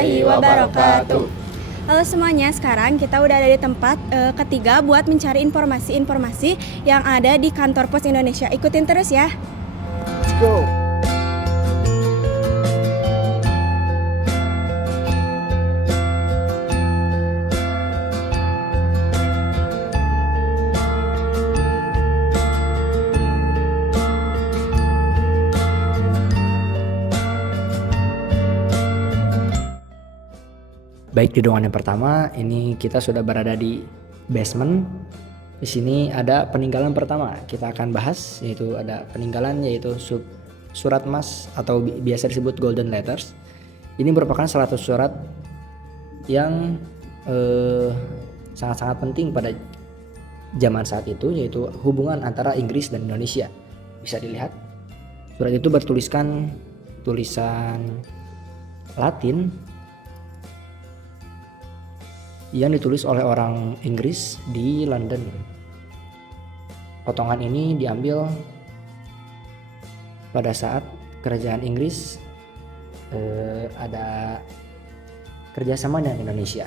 warahmatullahi wabarakatuh. Halo semuanya, sekarang kita udah ada di tempat ketiga buat mencari informasi-informasi yang ada di kantor Pos Indonesia. Ikutin terus ya. Let's go. Baik, di ruangan yang pertama ini kita sudah berada di basement. Di sini ada peninggalan pertama kita akan bahas, yaitu ada peninggalan yaitu surat emas atau biasa disebut golden letters. Ini merupakan salah satu surat yang sangat-sangat penting pada zaman saat itu, yaitu hubungan antara Inggris dan Indonesia. Bisa dilihat surat itu bertuliskan tulisan Latin yang ditulis oleh orang Inggris di London. Potongan ini diambil pada saat kerajaan Inggris ada kerjasama dengan Indonesia.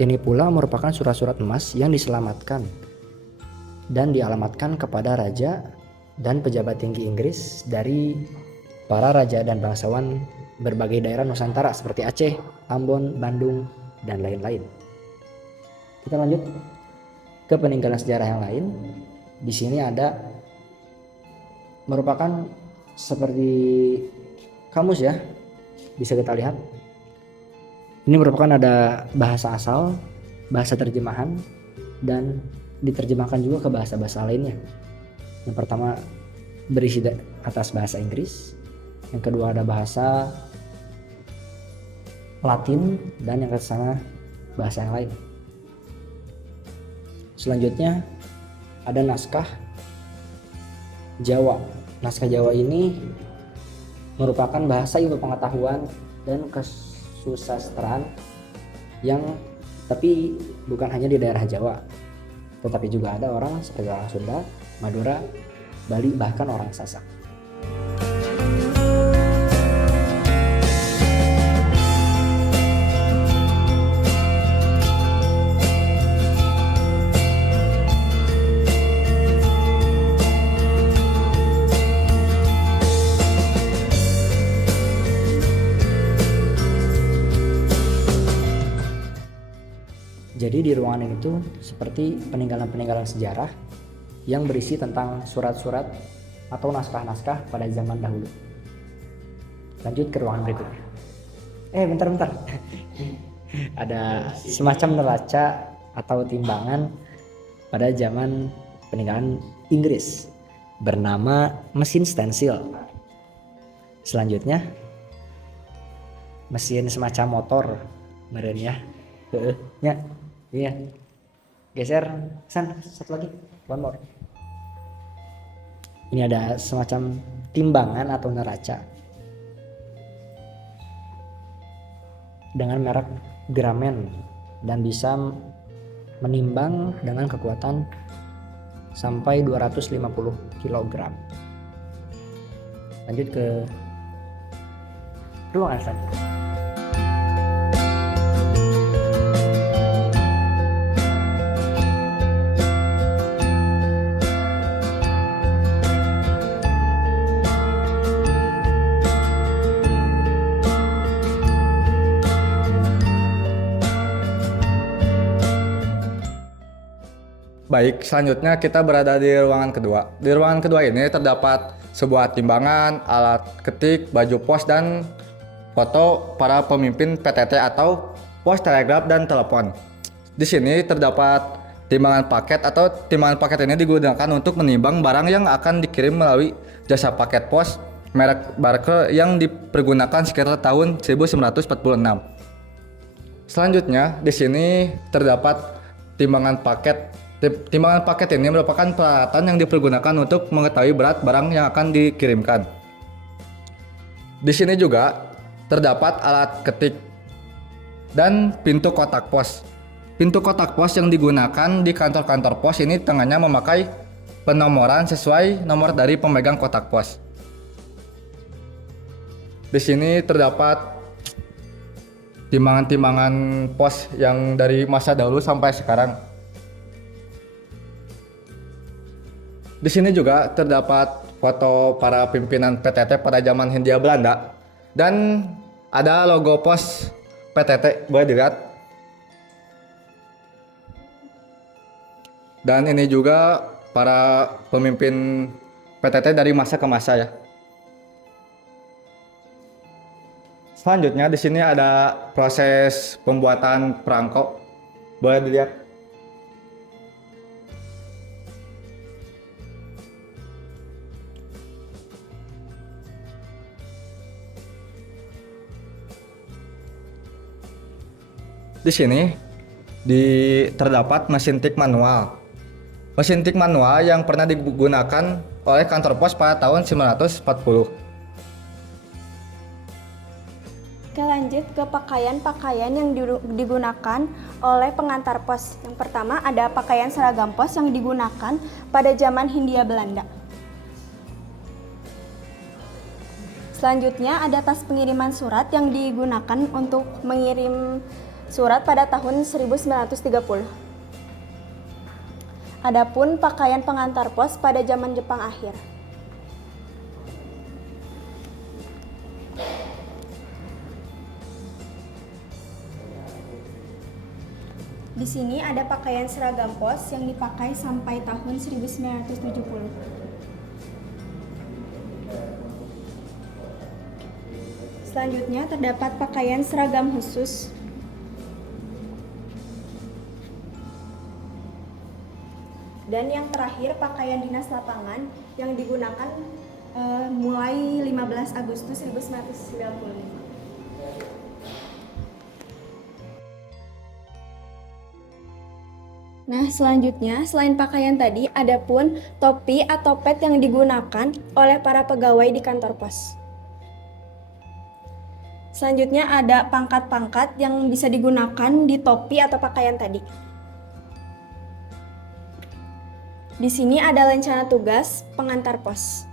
Ini pula merupakan surat-surat emas yang diselamatkan dan dialamatkan kepada raja dan pejabat tinggi Inggris dari para raja dan bangsawan berbagai daerah Nusantara seperti Aceh, Ambon, Bandung, dan lain-lain. Kita lanjut ke peninggalan sejarah yang lain. Di sini ada merupakan seperti kamus ya, bisa kita lihat. Ini merupakan ada bahasa asal, bahasa terjemahan, dan diterjemahkan juga ke bahasa-bahasa lainnya. Yang pertama berisi atas bahasa Inggris, yang kedua ada bahasa Latin, dan yang kesana bahasa yang lain. Selanjutnya ada naskah Jawa. Naskah Jawa ini merupakan bahasa ilmu pengetahuan dan kesusastraan yang tapi bukan hanya di daerah Jawa, tetapi juga ada orang seperti orang Sunda, Madura, Bali, bahkan orang Sasak. Jadi di ruangan itu seperti peninggalan-peninggalan sejarah yang berisi tentang surat-surat atau naskah-naskah pada zaman dahulu. Lanjut ke ruangan berikutnya. Bentar. Ada semacam neraca atau timbangan pada zaman peninggalan Inggris bernama mesin stensil. Selanjutnya mesin semacam motor meren ya. Iya. Geser sana satu lagi. One more. Ini ada semacam timbangan atau neraca dengan merek Gramen dan bisa menimbang dengan kekuatan sampai 250 kg. Lanjut ke ruangan selanjutnya. Baik, selanjutnya kita berada di ruangan kedua. Di ruangan kedua ini terdapat sebuah timbangan, alat ketik, baju pos, dan foto para pemimpin PTT atau pos, telegraf, dan telepon. Di sini terdapat timbangan paket atau timbangan paket ini digunakan untuk menimbang barang yang akan dikirim melalui jasa paket pos merek Barker yang dipergunakan sekitar tahun 1946. Selanjutnya di sini terdapat timbangan paket. Timbangan paket ini merupakan peralatan yang dipergunakan untuk mengetahui berat barang yang akan dikirimkan. Di sini juga terdapat alat ketik. dan pintu kotak pos. Pintu kotak pos yang digunakan di kantor-kantor pos ini tengahnya memakai penomoran sesuai nomor dari pemegang kotak pos. Di sini terdapat timbangan-timbangan pos yang dari masa dahulu sampai sekarang. Di sini juga terdapat foto para pimpinan PTT pada zaman Hindia Belanda dan ada logo pos PTT, boleh dilihat. Dan ini juga para pemimpin PTT dari masa ke masa ya. Selanjutnya di sini ada proses pembuatan perangko. Boleh dilihat. Di sini terdapat mesin tik manual. Mesin tik manual yang pernah digunakan oleh kantor pos pada tahun 1940. Oke, lanjut ke pakaian-pakaian yang digunakan oleh pengantar pos. Yang pertama ada pakaian seragam pos yang digunakan pada zaman Hindia Belanda. Selanjutnya ada tas pengiriman surat yang digunakan untuk mengirim surat pada tahun 1930. Adapun pakaian pengantar pos pada zaman Jepang akhir. Di sini ada pakaian seragam pos yang dipakai sampai tahun 1970. Selanjutnya terdapat pakaian seragam khusus. Dan yang terakhir pakaian dinas lapangan yang digunakan mulai 15 Agustus 1995. Nah, selanjutnya selain pakaian tadi, ada pun topi atau pet yang digunakan oleh para pegawai di kantor pos. Selanjutnya ada pangkat-pangkat yang bisa digunakan di topi atau pakaian tadi. Di sini ada lencana tugas pengantar pos.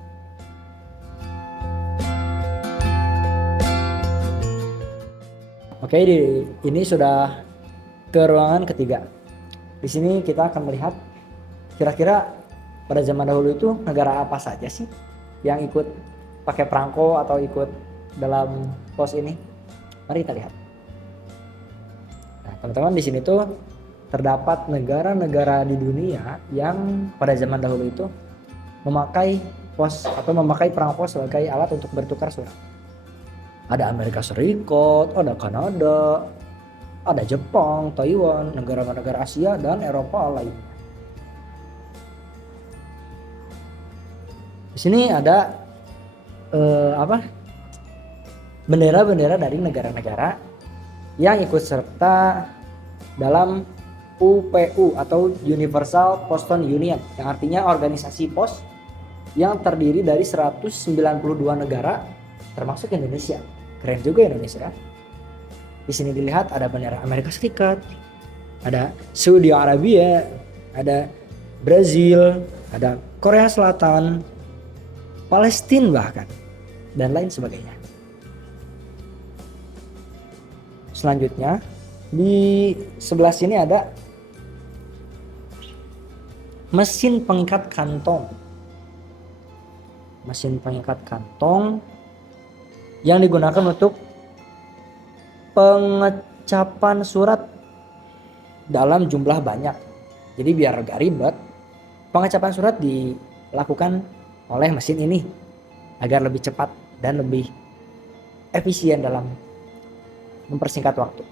Oke, ini sudah ke ruangan ketiga. Di sini kita akan melihat kira-kira pada zaman dahulu itu negara apa saja sih yang ikut pakai perangko atau ikut dalam pos ini. Mari kita lihat. Nah, teman-teman, di sini tuh terdapat negara-negara di dunia yang pada zaman dahulu itu memakai pos atau memakai perangko sebagai alat untuk bertukar surat. Ada Amerika Serikat, ada Kanada, ada Jepang, Taiwan, negara-negara Asia dan Eropa lainnya. Di sini ada bendera-bendera dari negara-negara yang ikut serta dalam UPU atau Universal Postal Union, yang artinya organisasi pos yang terdiri dari 192 negara termasuk Indonesia. Keren juga Indonesia. Di sini dilihat ada bendera Amerika Serikat, ada Saudi Arabia, ada Brazil, ada Korea Selatan, Palestina bahkan, dan lain sebagainya. Selanjutnya di sebelah sini ada mesin pengikat kantong. Mesin pengikat kantong yang digunakan untuk pengecapan surat dalam jumlah banyak. Jadi biar gak ribet, pengecapan surat dilakukan oleh mesin ini agar lebih cepat dan lebih efisien dalam mempersingkat waktu.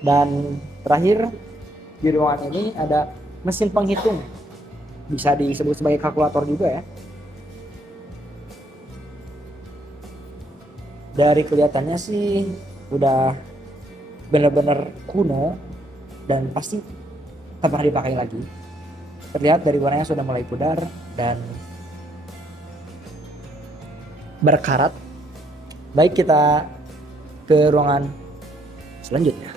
Dan terakhir di ruangan ini ada mesin penghitung, bisa disebut sebagai kalkulator juga ya. Dari kelihatannya sih udah benar-benar kuno dan pasti tak pernah dipakai lagi. Terlihat dari warnanya sudah mulai pudar dan berkarat. Baik, kita ke ruangan selanjutnya.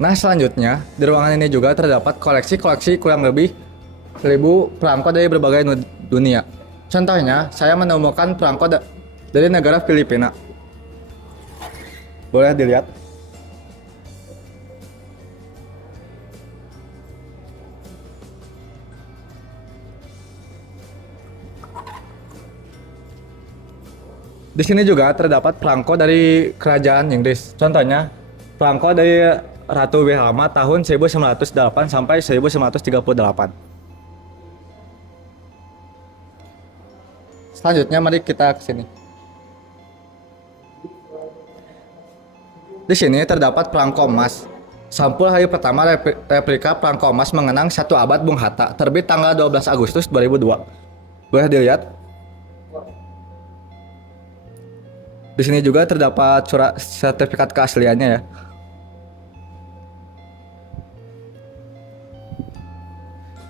Nah, selanjutnya di ruangan ini juga terdapat koleksi-koleksi kurang lebih 1000 perangko dari berbagai dunia. Contohnya, saya menemukan perangko dari negara Filipina. Boleh dilihat. Di sini juga terdapat perangko dari kerajaan Inggris. Contohnya, perangko dari Ratu Wilhelmina tahun 1908 sampai 1938. Selanjutnya mari kita ke sini. Di sini terdapat perangko emas. Sampul hari pertama replika perangko emas mengenang 1 abad Bung Hatta, terbit tanggal 12 Agustus 2002. Boleh dilihat. Di sini juga terdapat surat sertifikat keasliannya ya.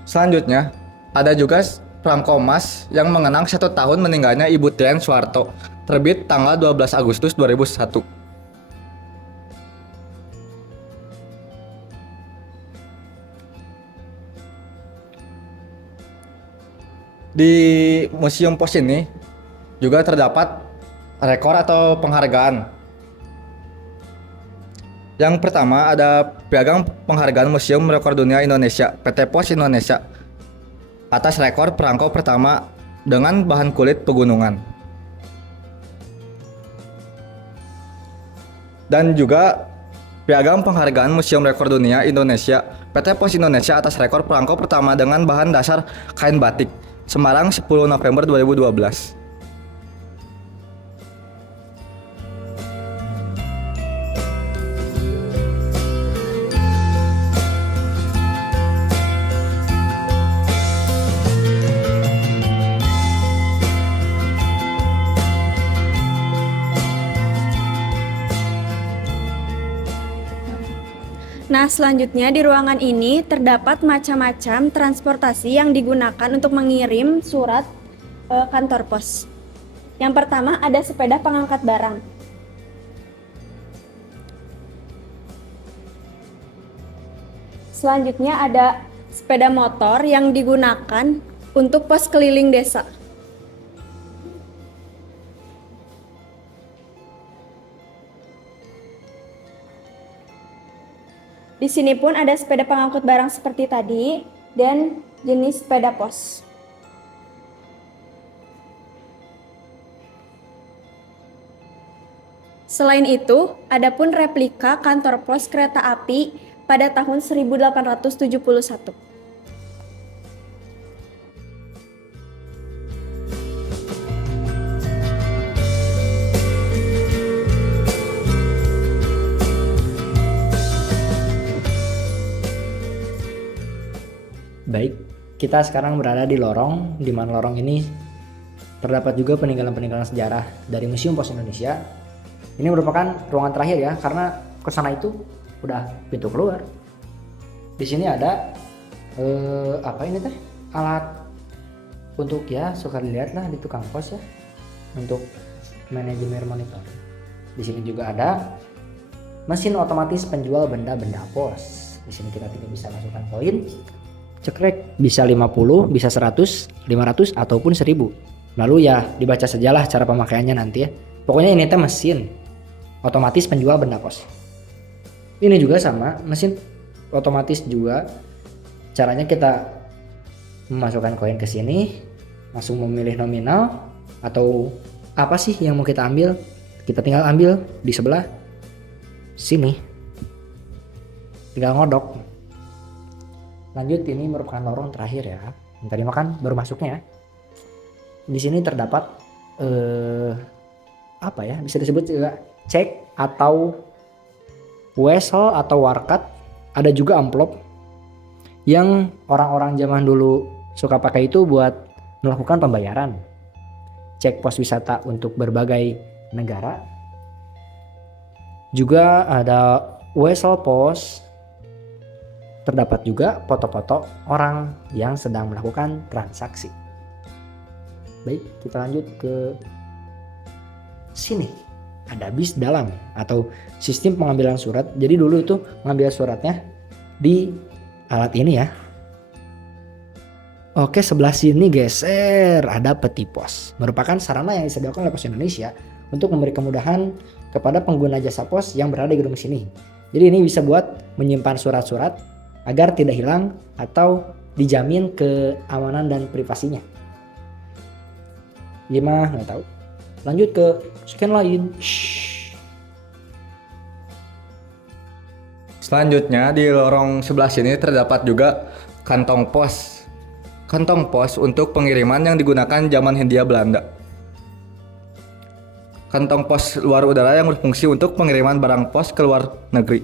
Selanjutnya, ada juga perangko emas yang mengenang 1 tahun meninggalnya Ibu Tien Soeharto, terbit tanggal 12 Agustus 2001. Di Museum Pos ini juga terdapat rekor atau penghargaan. Yang pertama ada piagam penghargaan Museum Rekor Dunia Indonesia PT Pos Indonesia atas rekor perangko pertama dengan bahan kulit pegunungan. Dan juga piagam penghargaan Museum Rekor Dunia Indonesia PT Pos Indonesia atas rekor perangko pertama dengan bahan dasar kain batik Semarang 10 November 2012. Nah, selanjutnya di ruangan ini terdapat macam-macam transportasi yang digunakan untuk mengirim surat ke kantor pos. Yang pertama ada sepeda pengangkat barang. Selanjutnya ada sepeda motor yang digunakan untuk pos keliling desa. Di sini pun ada sepeda pengangkut barang seperti tadi dan jenis sepeda pos. Selain itu, ada pun replika kantor pos kereta api pada tahun 1871. Baik, kita sekarang berada di lorong, di mana lorong ini terdapat juga peninggalan-peninggalan sejarah dari Museum Pos Indonesia. Ini merupakan ruangan terakhir ya, karena ke sana itu udah pintu keluar. Di sini ada apa ini teh? Alat untuk ya suka dilihat lah di tukang pos ya, untuk manajemen monitor. Di sini juga ada mesin otomatis penjual benda-benda pos. Di sini kita tidak bisa masukkan koin. Cekrek bisa 50, bisa 100, 500 ataupun 1000. Lalu ya dibaca sajalah cara pemakaiannya nanti ya. Pokoknya ini teh mesin otomatis penjual benda pos. Ini juga sama, mesin otomatis juga. Caranya kita memasukkan koin ke sini, langsung memilih nominal atau apa sih yang mau kita ambil. Kita tinggal ambil di sebelah sini. Tinggal ngodok. Lanjut, ini merupakan lorong terakhir ya. Yang tadi makan baru masuknya ya. Di sini terdapat apa ya? Bisa disebut juga cek atau wesel atau warkat. Ada juga amplop yang orang-orang zaman dulu suka pakai itu buat melakukan pembayaran. Cek pos wisata untuk berbagai negara. Juga ada wesel pos terdapat juga foto-foto orang yang sedang melakukan transaksi. Baik, kita lanjut ke sini. Ada bis dalang atau sistem pengambilan surat. Jadi dulu itu mengambil suratnya di alat ini ya. Oke, sebelah sini geser ada peti pos. Merupakan sarana yang disediakan oleh Pos Indonesia untuk memberi kemudahan kepada pengguna jasa pos yang berada di gedung sini. Jadi ini bisa buat menyimpan surat-surat agar tidak hilang atau dijamin keamanan dan privasinya. Gimana? Nggak tahu. Lanjut ke scan lain. Selanjutnya di lorong sebelah sini terdapat juga kantong pos. Kantong pos untuk pengiriman yang digunakan zaman Hindia Belanda. Kantong pos luar udara yang berfungsi untuk pengiriman barang pos ke luar negeri.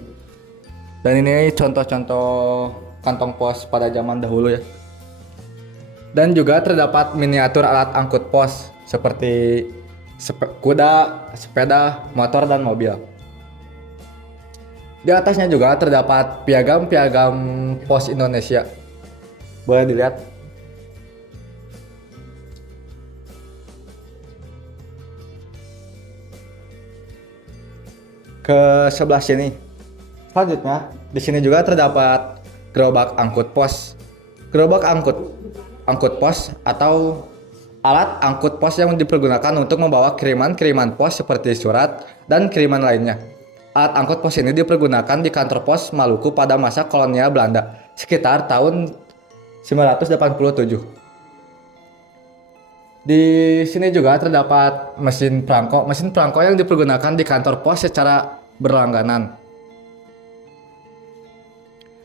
Dan ini contoh-contoh kantong pos pada zaman dahulu ya. Dan juga terdapat miniatur alat angkut pos seperti kuda, sepeda, motor, dan mobil. Di atasnya juga terdapat piagam-piagam Pos Indonesia. Boleh dilihat. Ke sebelah sini. Selanjutnya, di sini juga terdapat gerobak angkut pos. Gerobak angkut pos atau alat angkut pos yang dipergunakan untuk membawa kiriman-kiriman pos seperti surat dan kiriman lainnya. Alat angkut pos ini dipergunakan di kantor pos Maluku pada masa kolonial Belanda sekitar tahun 987. Di sini juga terdapat mesin perangko. Mesin perangko yang dipergunakan di kantor pos secara berlangganan.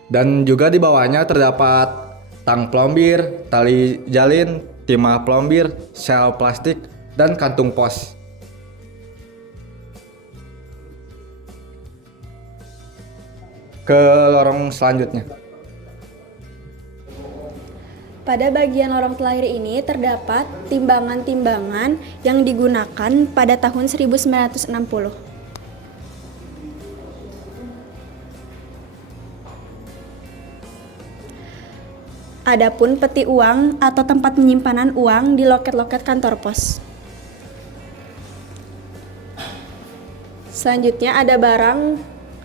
Dan juga di bawahnya terdapat tang plombir, tali jalin, timah plombir, sel plastik, dan kantung pos. Ke lorong selanjutnya. Pada bagian lorong terakhir ini terdapat timbangan-timbangan yang digunakan pada tahun 1960. Adapun peti uang atau tempat penyimpanan uang di loket-loket kantor pos. Selanjutnya ada barang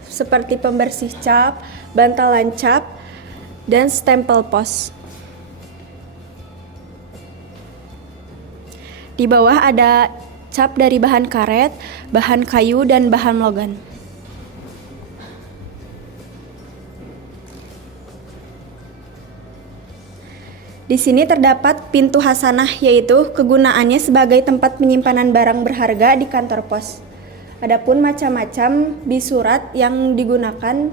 seperti pembersih cap, bantalan cap, dan stempel pos. Di bawah ada cap dari bahan karet, bahan kayu, dan bahan logan. Di sini terdapat pintu hasanah, yaitu kegunaannya sebagai tempat penyimpanan barang berharga di kantor pos. Adapun macam-macam bis surat yang digunakan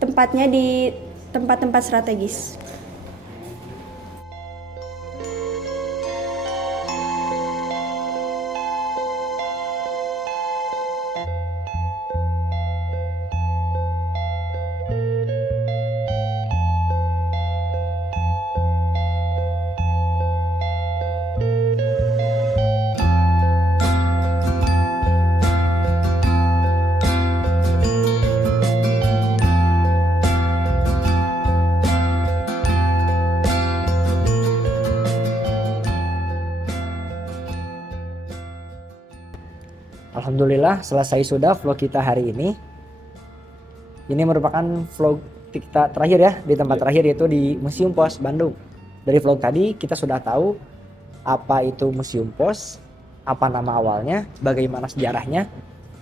tempatnya di tempat-tempat strategis. Alhamdulillah selesai sudah vlog kita hari ini. Ini merupakan vlog kita terakhir ya, di tempat terakhir yaitu di Museum Pos Bandung. Dari vlog tadi kita sudah tahu apa itu Museum Pos, apa nama awalnya, bagaimana sejarahnya,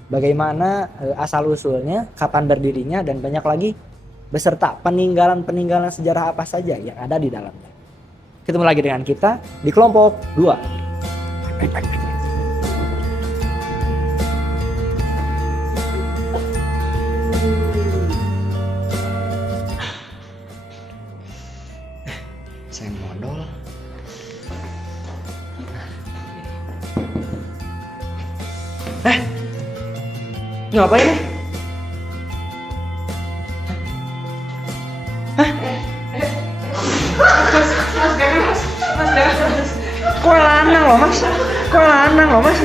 bagaimana asal-usulnya, kapan berdirinya, dan banyak lagi beserta peninggalan-peninggalan sejarah apa saja yang ada di dalamnya. Ketemu lagi dengan kita di kelompok 2. Saya modal. Ngapain nih? Kue lanang loh mas. Kue lanang loh mas.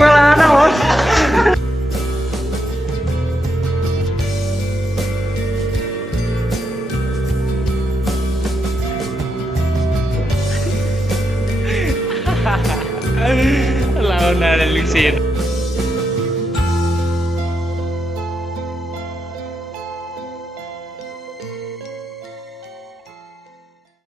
Kue lanang loh. Nah, lusin.